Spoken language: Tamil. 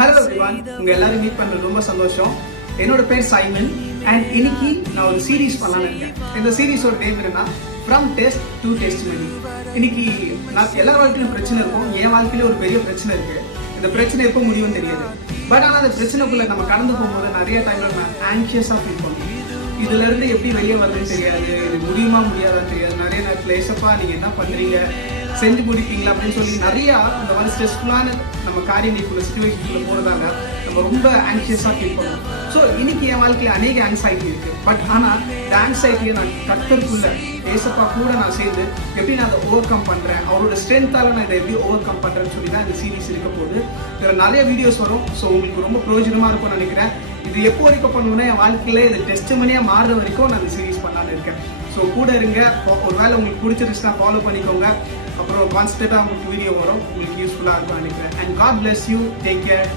ஹலோ எவ்ரிவன், உங்க எல்லாரும் மீட் பண்றது ரொம்ப சந்தோஷம். என்னோட பேர் சைமன் அண்ட் இன்னைக்கு நான் ஒரு சீரீஸ் பண்ணலாம்னு இருக்கேன். இந்த சீரீஸோட நேம் என்னன்னா ஃப்ரம் டெஸ்ட் டு டெஸ்டிமனி. இன்னைக்கு நான் எல்லா வாழ்க்கையிலும் பிரச்சனை இருக்கும். என் வாழ்க்கையில ஒரு பெரிய பிரச்சனை இருக்கு. இந்த பிரச்சனை எப்போ முடியும்னு தெரியாது. பட் ஆனால் அந்த பிரச்சனைக்குள்ள நம்ம கடந்து போகும்போது நிறைய டைம்ல நான் ஆங்ஷியஸா ஃபீல் பண்ணுவோம். இதுல இருந்து எப்படி வெளியே வருதுன்னு தெரியாது, இது முடியுமா முடியாதான்னு தெரியாது. நிறைய நேரத்தில் ஏசப்பா நீங்க என்ன பண்றீங்க, செஞ்சு முடிப்பீங்களா அப்படின்னு சொல்லி நிறைய இந்த மாதிரி ஸ்ட்ரெஸ்ஃபுல்லான நம்ம காரியங்களுக்குள்ள சிச்சுவேஷனுக்குள்ள போறதாங்க நம்ம ரொம்ப ஆங்ஷியஸா ஃபீல் பண்ணுவோம். ஸோ இன்னைக்கு என் வாழ்க்கையில அநேக ஆங்ஸைட்டி இருக்கு. பட் ஆனா இந்த ஆங்ஸைட்டியை நான் கர்த்தருக்குள்ள ஏசப்பா கூட நான் சேர்ந்து எப்படி நான் அதை ஓவர் கம் பண்றேன், அவரோட ஸ்ட்ரென்த்தால நான் இதை எப்படி ஓவர் கம் பண்றேன்னு சொல்லி தான் இந்த சீரீஸ் இருக்க போகுது. இதுல நிறைய வீடியோஸ் வரும். ஸோ உங்களுக்கு ரொம்ப பிரயோஜனமா இருக்கும்னு நினைக்கிறேன். இது எப்போ வரைக்கும் பண்ணணும்னா என் வாழ்க்கையில இது டெஸ்டிமனியா மாறுற வரைக்கும் நான் இந்த சீரீஸ் பண்ணலான்னு இருக்கேன். ஸோ கூட இருங்க. ஒருவேளை உங்களுக்கு பிடிச்சிருச்சுன்னா ஃபாலோ பண்ணிக்கோங்க. அப்புறம் கான்ஸ்டன்டா உங்களுக்கு வீடியோ வரும். உங்களுக்கு யூஸ்ஃபுல்லா இருக்கும் நினைக்கிறேன். And god bless you. Take care.